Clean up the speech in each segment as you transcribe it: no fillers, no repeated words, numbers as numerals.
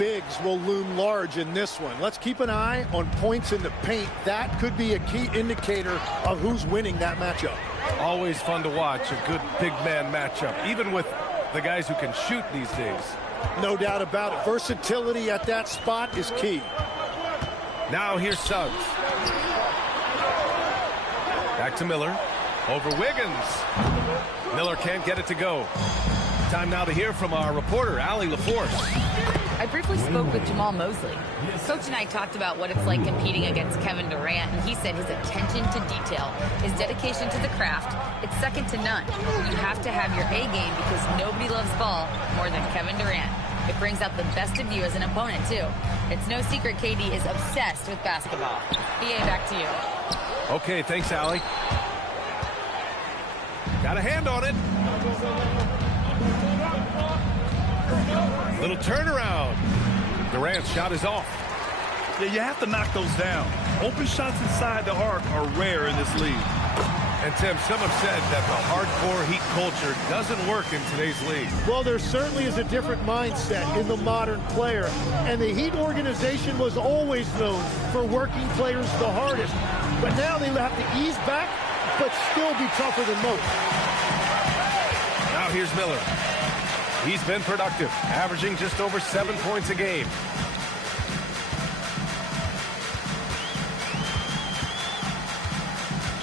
bigs will loom large in this one. Let's keep an eye on points in the paint. That could be a key indicator of who's winning that matchup. Always fun to watch, a good big man matchup, even with the guys who can shoot these days. No doubt about it. Versatility at that spot is key. Now here's Suggs. Back to Miller. Over Wiggins. Miller can't get it to go. Time now to hear from our reporter, Allie LaForce. I briefly spoke with Jamal Mosley. Coach and I talked about what it's like competing against Kevin Durant, and he said his attention to detail, his dedication to the craft, it's second to none. You have to have your A game because nobody loves ball more than Kevin Durant. It brings out the best of you as an opponent, too. It's no secret KD is obsessed with basketball. BA, back to you. Okay, thanks, Allie. Got a hand on it. Little turnaround. Durant's shot is off. Yeah, you have to knock those down. Open shots inside the arc are rare in this league. And Tim, some have said that the hardcore Heat culture doesn't work in today's league. Well, there certainly is a different mindset in the modern player. And the Heat organization was always known for working players the hardest. But now they have to ease back, but still be tougher than most. Now here's Miller. He's been productive, averaging just over 7 points a game.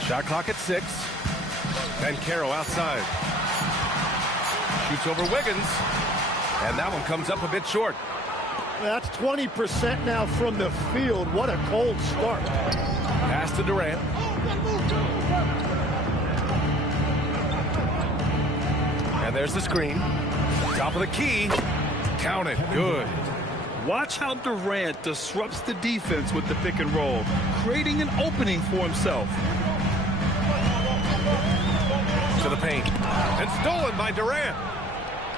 Shot clock at 6. Banchero outside. Shoots over Wiggins. And that one comes up a bit short. That's 20% now from the field. What a cold start. Pass to Durant. And there's the screen. Top of the key. Count it. Good. Watch how Durant disrupts the defense with the pick and roll, creating an opening for himself. To the paint. And stolen by Durant.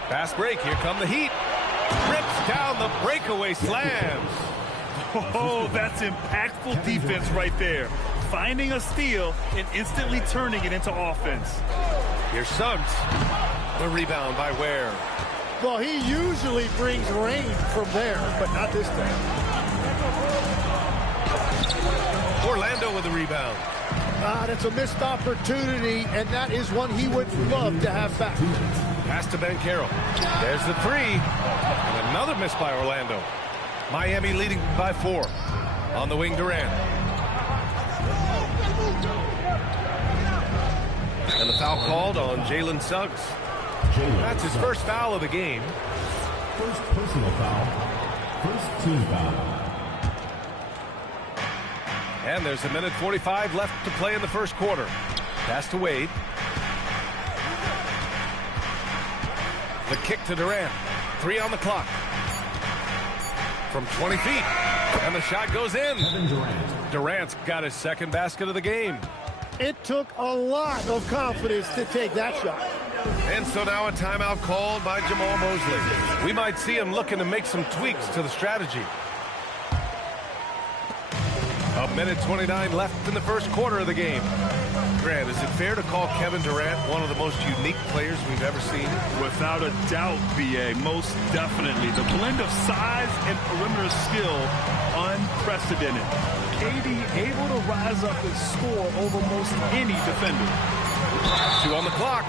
Fast break. Here come the Heat. Rips down the breakaway slams. Oh, that's impactful defense right there. Finding a steal and instantly turning it into offense. Here's Suggs. The rebound by Ware. Well, he usually brings rain from there, but not this time. Orlando with the rebound. That's a missed opportunity, and that is one he would love to have back. Pass to Banchero. There's the 3. And another miss by Orlando. Miami leading by 4. On the wing, Durant. And the foul called on Jalen Suggs. That's his first foul of the game. First personal foul. First team foul. And there's 1:45 left to play in the first quarter. Pass to Wade. The kick to Durant. 3 on the clock. From 20 feet. And the shot goes in. Durant's got his second basket of the game. It took a lot of confidence to take that shot. And so now a timeout called by Jamal Mosley. We might see him looking to make some tweaks to the strategy. 1:29 left in the first quarter of the game. Grant, is it fair to call Kevin Durant one of the most unique players we've ever seen? Without a doubt, BA, most definitely. The blend of size and perimeter skill, unprecedented. KD able to rise up and score over most any defender. 2 on the clock.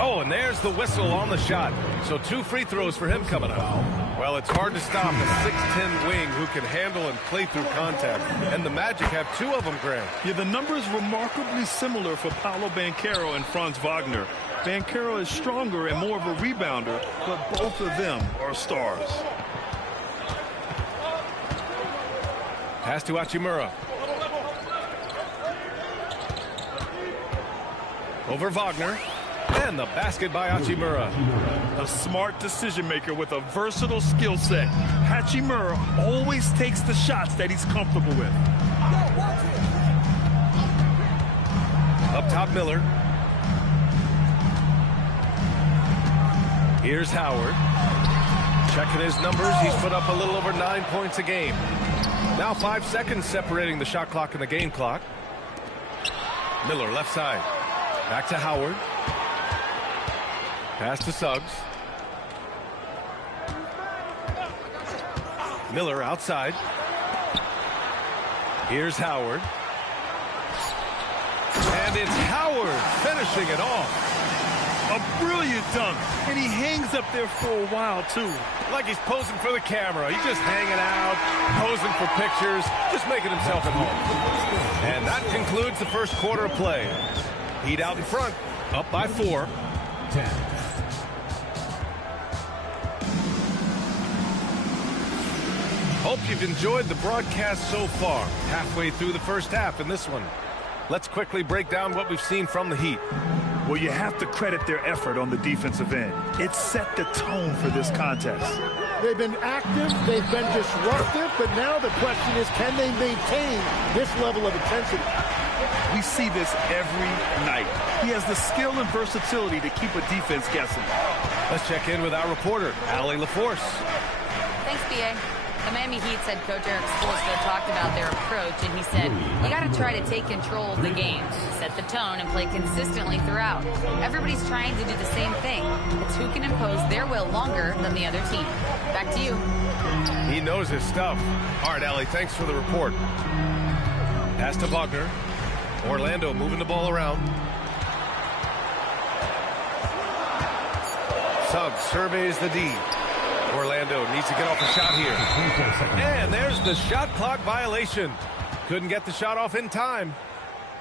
Oh, and there's the whistle on the shot. So 2 free throws for him coming up. Well, it's hard to stop a 6'10" wing who can handle and play through contact. And the Magic have 2 of them, Grant. Yeah, the numbers remarkably similar for Paolo Banchero and Franz Wagner. Banchero is stronger and more of a rebounder, but both of them are stars. Pass to Hachimura. Over Wagner. And the basket by Hachimura. A smart decision maker with a versatile skill set. Hachimura always takes the shots that he's comfortable with. Up top, Miller. Here's Howard. Checking his numbers. He's put up a little over 9 points a game. Now 5 seconds separating the shot clock and the game clock. Miller left side. Back to Howard. Pass to Suggs. Miller outside. Here's Howard. And it's Howard finishing it off. A brilliant dunk, and he hangs up there for a while, too. Like he's posing for the camera. He's just hanging out, posing for pictures, just making himself at home. And that concludes the first quarter of play. Heat out in front, up by 4. 10. Hope you've enjoyed the broadcast so far. Halfway through the first half in this one. Let's quickly break down what we've seen from the Heat. Well, you have to credit their effort on the defensive end. It set the tone for this contest. They've been active, they've been disruptive, but now the question is, can they maintain this level of intensity? We see this every night. He has the skill and versatility to keep a defense guessing. Let's check in with our reporter, Allie LaForce. Thanks, B.A. The Miami Heat's head coach Eric Spoelstra talked about their approach, and he said, you got to try to take control of the game, set the tone, and play consistently throughout. Everybody's trying to do the same thing. It's who can impose their will longer than the other team. Back to you. He knows his stuff. All right, Allie, thanks for the report. Pass to Wagner. Orlando moving the ball around. Suggs surveys the D. Orlando needs to get off a shot here. And there's the shot clock violation. Couldn't get the shot off in time.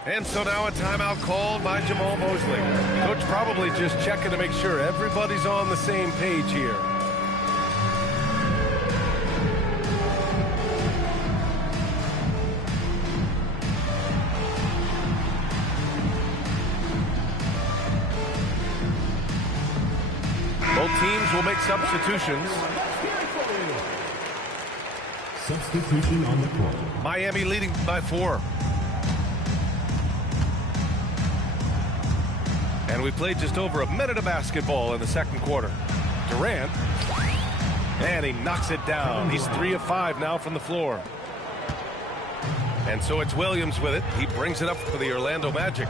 And so now a timeout called by Jamal Mosley. Coach probably just checking to make sure everybody's on the same page here. Both teams will make substitutions. Substitution on the court. Miami leading by 4. And we played just over a minute of basketball in the second quarter. Durant. And he knocks it down. He's 3 of 5 now from the floor. And so it's Williams with it. He brings it up for the Orlando Magic.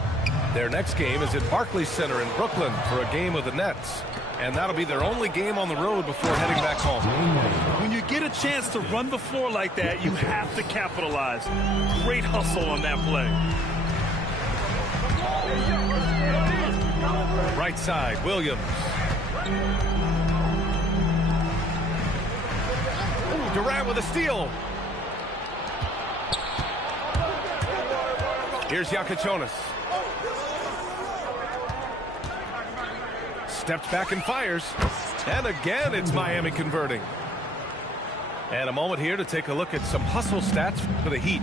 Their next game is at Barclays Center in Brooklyn for a game of the Nets. And that'll be their only game on the road before heading back home. When you get a chance to run the floor like that, you have to capitalize. Great hustle on that play. Right side, Williams. Ooh, Durant with a steal. Here's Jakic. Steps back and fires. And again, it's Miami converting. And a moment here to take a look at some hustle stats for the Heat.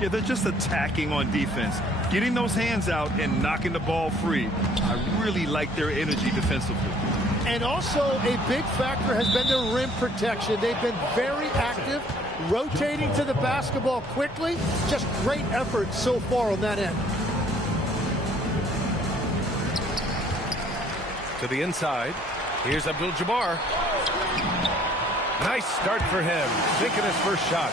Yeah, they're just attacking on defense. Getting those hands out and knocking the ball free. I really like their energy defensively. And also a big factor has been their rim protection. They've been very active, rotating to the basketball quickly. Just great effort so far on that end. To the inside. Here's Abdul-Jabbar. Nice start for him. Sinking his first shot.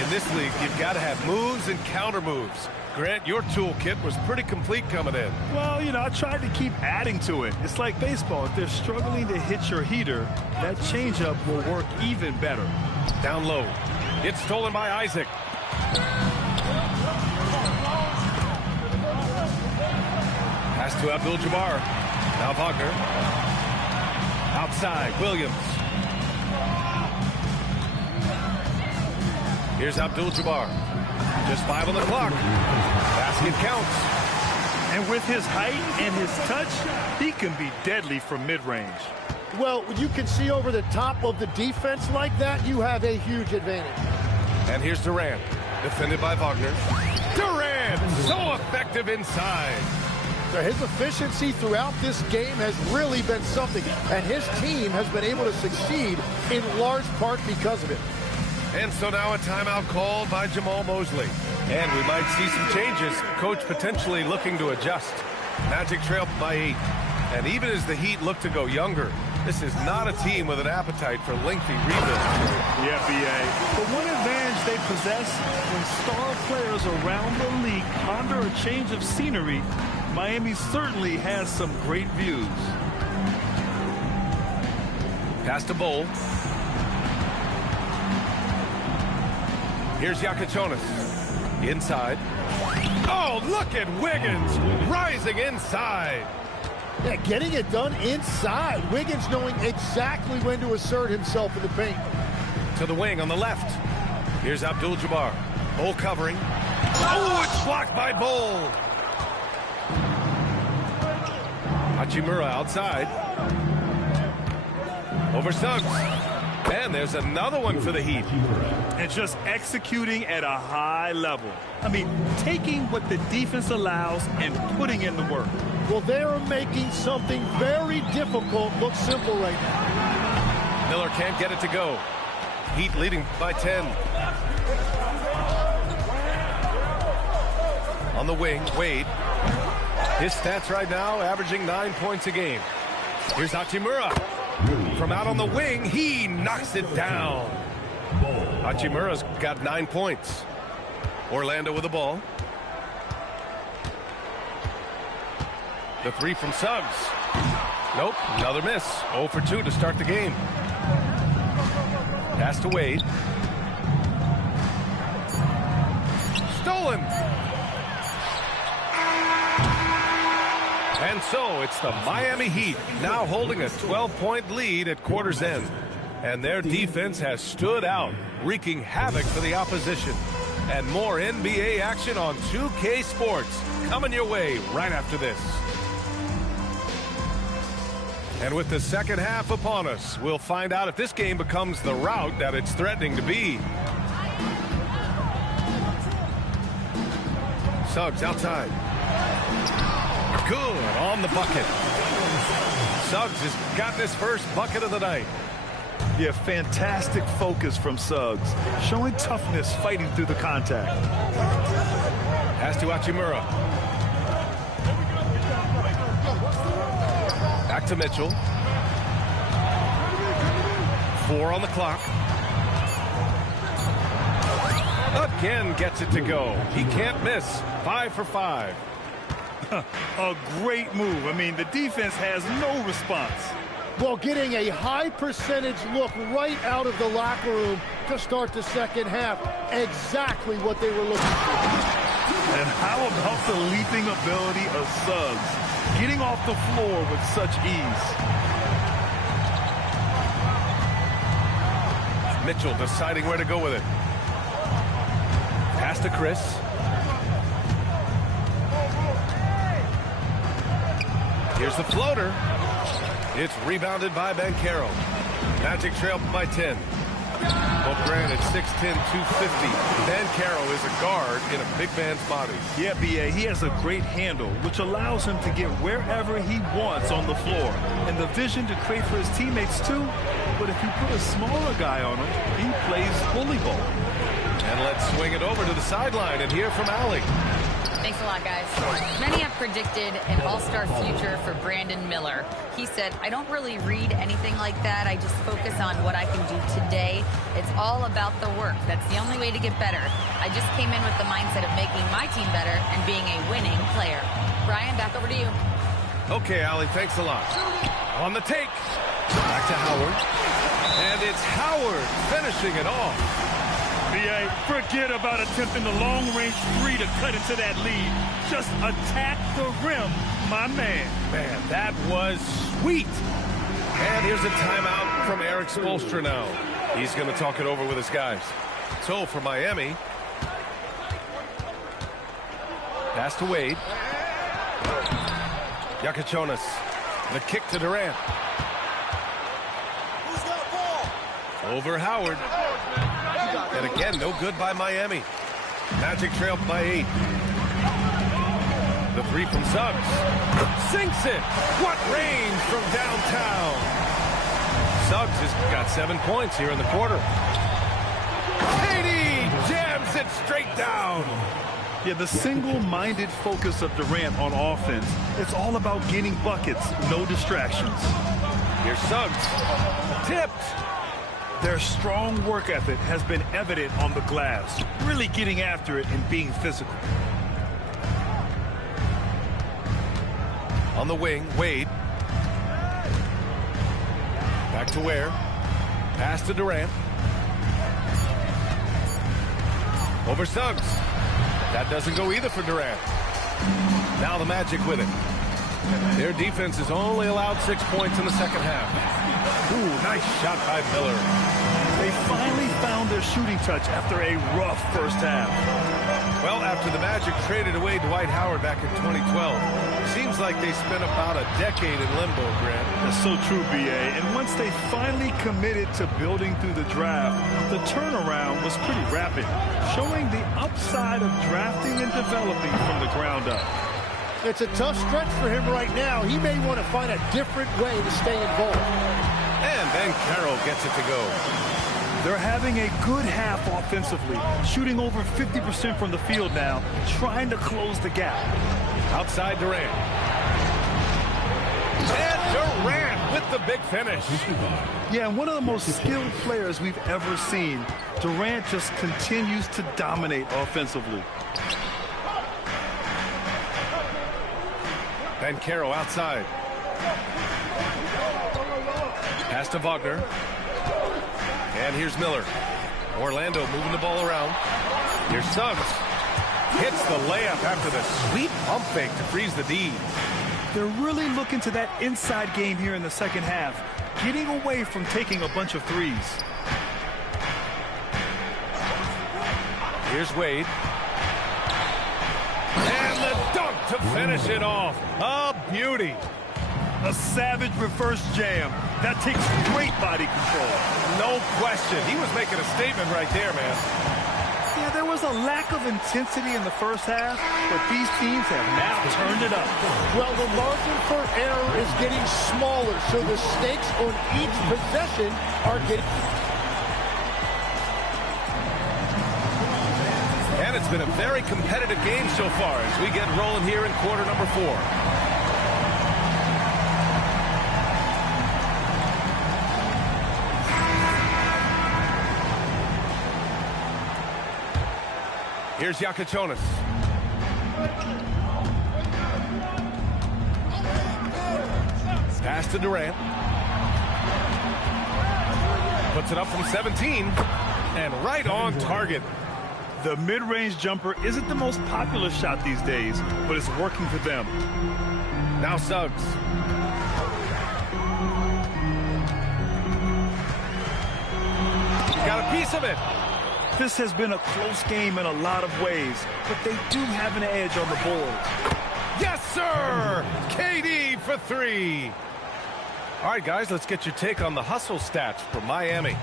In this league, you've got to have moves and counter moves. Grant, your toolkit was pretty complete coming in. Well, you know, I tried to keep adding to it. It's like baseball. If they're struggling to hit your heater, that changeup will work even better. Down low. It's stolen by Isaac. Pass to Abdul-Jabbar. Now Wagner. Outside, Williams. Here's Abdul-Jabbar. Just 5 on the clock. Basket counts. And with his height and his touch, he can be deadly from mid-range. Well, you can see over the top of the defense like that, you have a huge advantage. And here's Durant. Defended by Wagner. Durant, so effective inside. His efficiency throughout this game has really been something, and his team has been able to succeed in large part because of it. And so now a timeout called by Jamal Mosley. And we might see some changes. Coach potentially looking to adjust. Magic trail by 8. And even as the Heat look to go younger, this is not a team with an appetite for lengthy rebuilds. Yeah, B.A. The one advantage they possess when star players around the league ponder a change of scenery, Miami certainly has some great views. Pass to Bol. Here's Yakachonis. Inside. Oh, look at Wiggins rising inside. Yeah, getting it done inside. Wiggins knowing exactly when to assert himself in the paint. To the wing on the left. Here's Abdul-Jabbar. Bol covering. Oh, it's blocked by Bol. Hachimura outside. Over Suggs. And there's another one for the Heat. And just executing at a high level. I mean, taking what the defense allows and putting in the work. Well, they're making something very difficult look simple right now. Miller can't get it to go. Heat leading by 10. On the wing, Wade. His stats right now averaging 9 points a game. Here's Hachimura. From out on the wing, he knocks it down. Hachimura's got 9 points. Orlando with the ball. The three from Suggs. Nope, another miss. 0 for 2 to start the game. Pass to Wade. Stolen. And so it's the Miami Heat now holding a 12-point lead at quarter's end. And their defense has stood out, wreaking havoc for the opposition. And more NBA action on 2K Sports coming your way right after this. And with the second half upon us, we'll find out if this game becomes the rout that it's threatening to be. Suggs outside. Good on the bucket. Suggs has got his first bucket of the night. Yeah, fantastic focus from Suggs, showing toughness fighting through the contact. Pass to Hachimura. Back to Mitchell. 4 on the clock. Again gets it to go. He can't miss. 5 for 5. A great move. I mean, the defense has no response. Well, getting a high percentage look right out of the locker room to start the second half. Exactly what they were looking for. And how about the leaping ability of Suggs? Getting off the floor with such ease. Mitchell deciding where to go with it. Pass to Chris. Here's the floater. It's rebounded by Banchero. Magic trail by 10. Well, granted, 6'10", 250. Banchero is a guard in a big man's body. Yeah, B.A., he has a great handle, which allows him to get wherever he wants on the floor. And the vision to create for his teammates, too. But if you put a smaller guy on him, he plays bully ball. And let's swing it over to the sideline and hear from Allie. Thanks a lot, guys. Many have predicted an all-star future for Brandon Miller. He said, I don't really read anything like that. I just focus on what I can do today. It's all about the work. That's the only way to get better. I just came in with the mindset of making my team better and being a winning player. Brian, back over to you. Okay, Allie, thanks a lot. On the take. Back to Howard. And it's Howard finishing it off. B.A., forget about attempting the long-range three to cut into that lead. Just attack the rim, my man. Man, that was sweet. And here's a timeout from Eric Spoelstra now. He's going to talk it over with his guys. So for Miami, pass to Wade. Yakachonis. The kick to Durant. Who's got ball? Over Howard. And again, no good by Miami. Magic trail by 8. The three from Suggs. Sinks it. What range from downtown. Suggs has got 7 points here in the quarter. KD jams it straight down. Yeah, the single-minded focus of Durant on offense, it's all about getting buckets, no distractions. Here's Suggs. Tipped. Their strong work ethic has been evident on the glass, really getting after it and being physical. On the wing, Wade. Back to Ware. Pass to Durant. Over Suggs. That doesn't go either for Durant. Now the Magic with it. Their defense has only allowed 6 points in the second half. Ooh, nice shot by Miller. They finally found their shooting touch after a rough first half. Well, after the Magic traded away Dwight Howard back in 2012, seems like they spent about a decade in limbo, Grant. That's so true, B.A. And once they finally committed to building through the draft, the turnaround was pretty rapid, showing the upside of drafting and developing from the ground up. It's a tough stretch for him right now. He may want to find a different way to stay involved. And then Carroll gets it to go. They're having a good half offensively, shooting over 50% from the field now, trying to close the gap. Outside Durant. And Durant with the big finish. Yeah, and one of the most skilled players we've ever seen. Durant just continues to dominate offensively. And Carroll outside. Pass to Wagner. And here's Miller. Orlando moving the ball around. Here's Suggs. Hits the layup after the sweet pump fake to freeze the D. They're really looking to that inside game here in the second half, getting away from taking a bunch of threes. Here's Wade. And the dunk to finish it off. A beauty. A savage reverse jam. That takes great body control. No question. He was making a statement right there, man. Yeah, there was a lack of intensity in the first half, but these teams have now turned it up. Well, the margin for error is getting smaller, so the stakes on each possession are getting... And it's been a very competitive game so far as we get rolling here in quarter number 4. Here's Jakučionis. Pass to Durant. Puts it up from 17. And right on target. The mid-range jumper isn't the most popular shot these days, but it's working for them. Now Suggs. Got a piece of it. This has been a close game in a lot of ways, but they do have an edge on the board. Yes, sir! KD for 3. All right, guys, let's get your take on the hustle stats for Miami.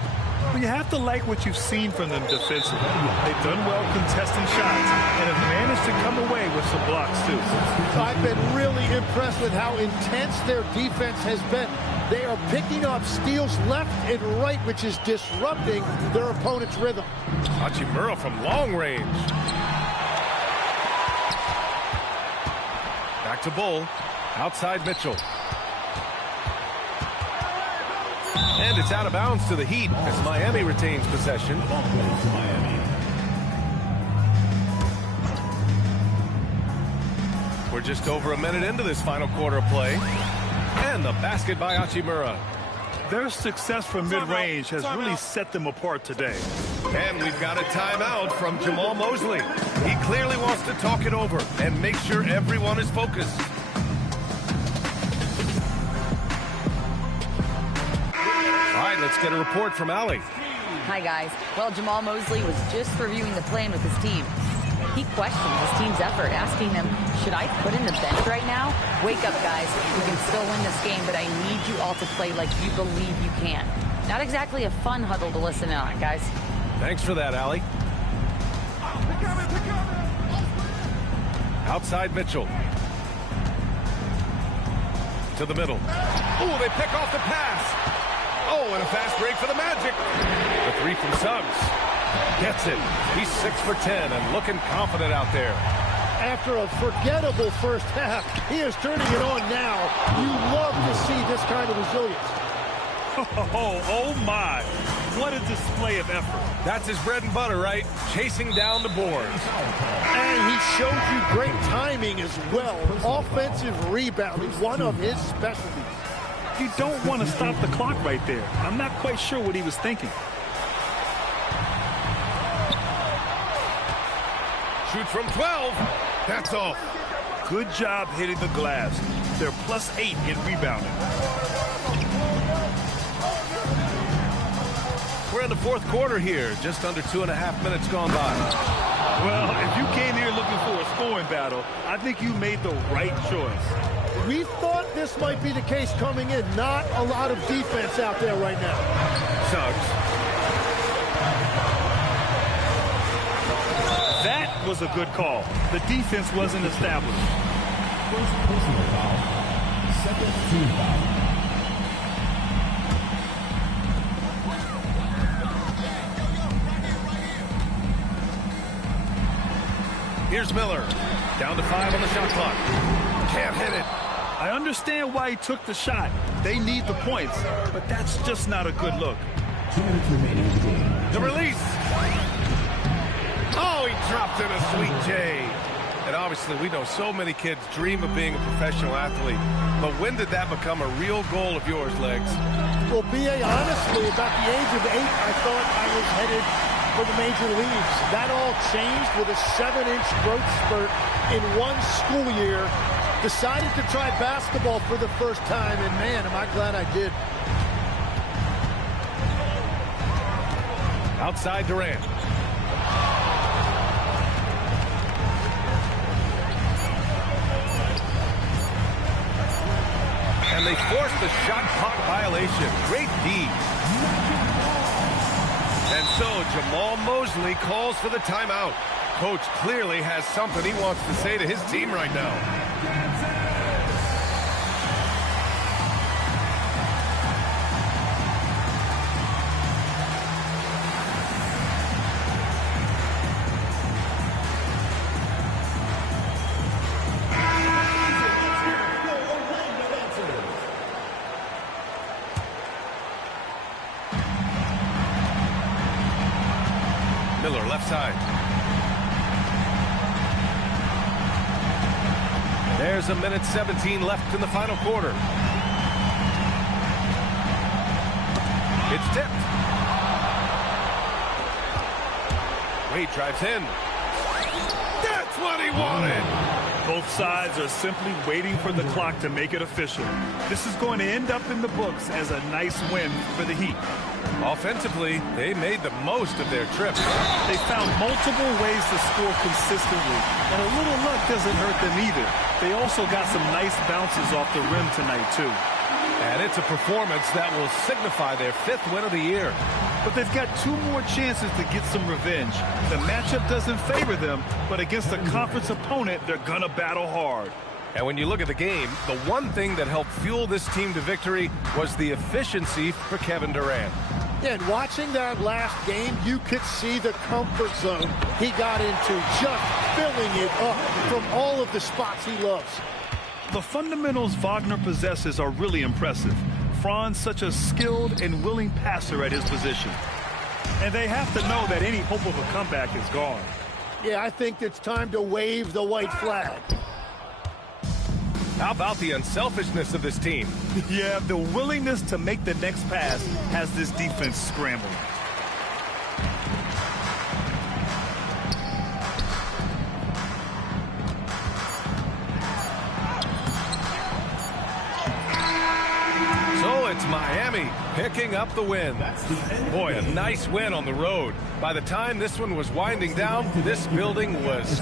Well, you have to like what you've seen from them defensively. They've done well contesting shots and have managed to come away with some blocks, too. I've been really impressed with how intense their defense has been. They are picking up steals left and right, which is disrupting their opponent's rhythm. Hachimura from long range. Back to Bull. Outside Mitchell. And it's out of bounds to the Heat as Miami retains possession. We're just over a minute into this final quarter of play. And the basket by Hachimura. Their success from mid-range has really set them apart today. And we've got a timeout from Jamahl Mosley. He clearly wants to talk it over and make sure everyone is focused. All right, let's get a report from Allie. Hi, guys. Well, Jamahl Mosley was just reviewing the plan with his team. He questioned his team's effort, asking them, should I put in the bench right now? Wake up, guys. We can still win this game, but I need you all to play like you believe you can. Not exactly a fun huddle to listen in on, guys. Thanks for that, Allie. Outside Mitchell. To the middle. Oh, they pick off the pass. Oh, and a fast break for the Magic. The 3 from Suggs. Gets it. He's 6 for 10 and looking confident out there. After a forgettable first half, he is turning it on now. You love to see this kind of resilience. Oh my. What a display of effort. That's his bread and butter, right? Chasing down the boards. And he showed you great timing as well. Offensive rebounding, one of his specialties. You don't want to stop the clock right there. I'm not quite sure what he was thinking. Shoots from 12. That's off. Good job hitting the glass. They're +8 in rebounding. We're in the fourth quarter here. Just under 2.5 minutes gone by. Well, if you came here looking for a scoring battle, I think you made the right choice. We thought this might be the case coming in. Not a lot of defense out there right now. Suggs. That was a good call. The defense wasn't established. First personal foul. Second team foul. Here's Miller. Down to 5 on the shot clock. Can't hit it. I understand why he took the shot. They need the points, but that's just not a good look. 2 minutes remaining in the game. The release. Oh, he dropped in a sweet J. And obviously, we know so many kids dream of being a professional athlete. But when did that become a real goal of yours, Legs? Well, B.A., honestly, about the age of 8, I thought I was headed for the major leagues. That all changed with a 7-inch growth spurt in one school year. Decided to try basketball for the first time, and man, am I glad I did. Outside Durant. And they forced the shot clock violation. Great D. And so Jamal Mosley calls for the timeout. Coach clearly has something he wants to say to his team right now. Miller, left side. There's 1:17 left in the final quarter. It's tipped. Wade drives in. That's what he wanted. Both sides are simply waiting for the clock to make it official. This is going to end up in the books as a nice win for the Heat. Offensively, they made the most of their trip. They found multiple ways to score consistently, and a little luck doesn't hurt them either. They also got some nice bounces off the rim tonight, too. And it's a performance that will signify their 5th win of the year. But they've got 2 more chances to get some revenge. The matchup doesn't favor them, but against a conference opponent, they're going to battle hard. And when you look at the game, the one thing that helped fuel this team to victory was the efficiency for Kevin Durant. Yeah, and watching that last game, you could see the comfort zone he got into, just filling it up from all of the spots he loves. The fundamentals Wagner possesses are really impressive. Franz such a skilled and willing passer at his position. And they have to know that any hope of a comeback is gone. Yeah, I think it's time to wave the white flag. How about the unselfishness of this team? Yeah, the willingness to make the next pass has this defense scrambling. So it's Miami picking up the win. Boy, a nice win on the road. By the time this one was winding down, this building was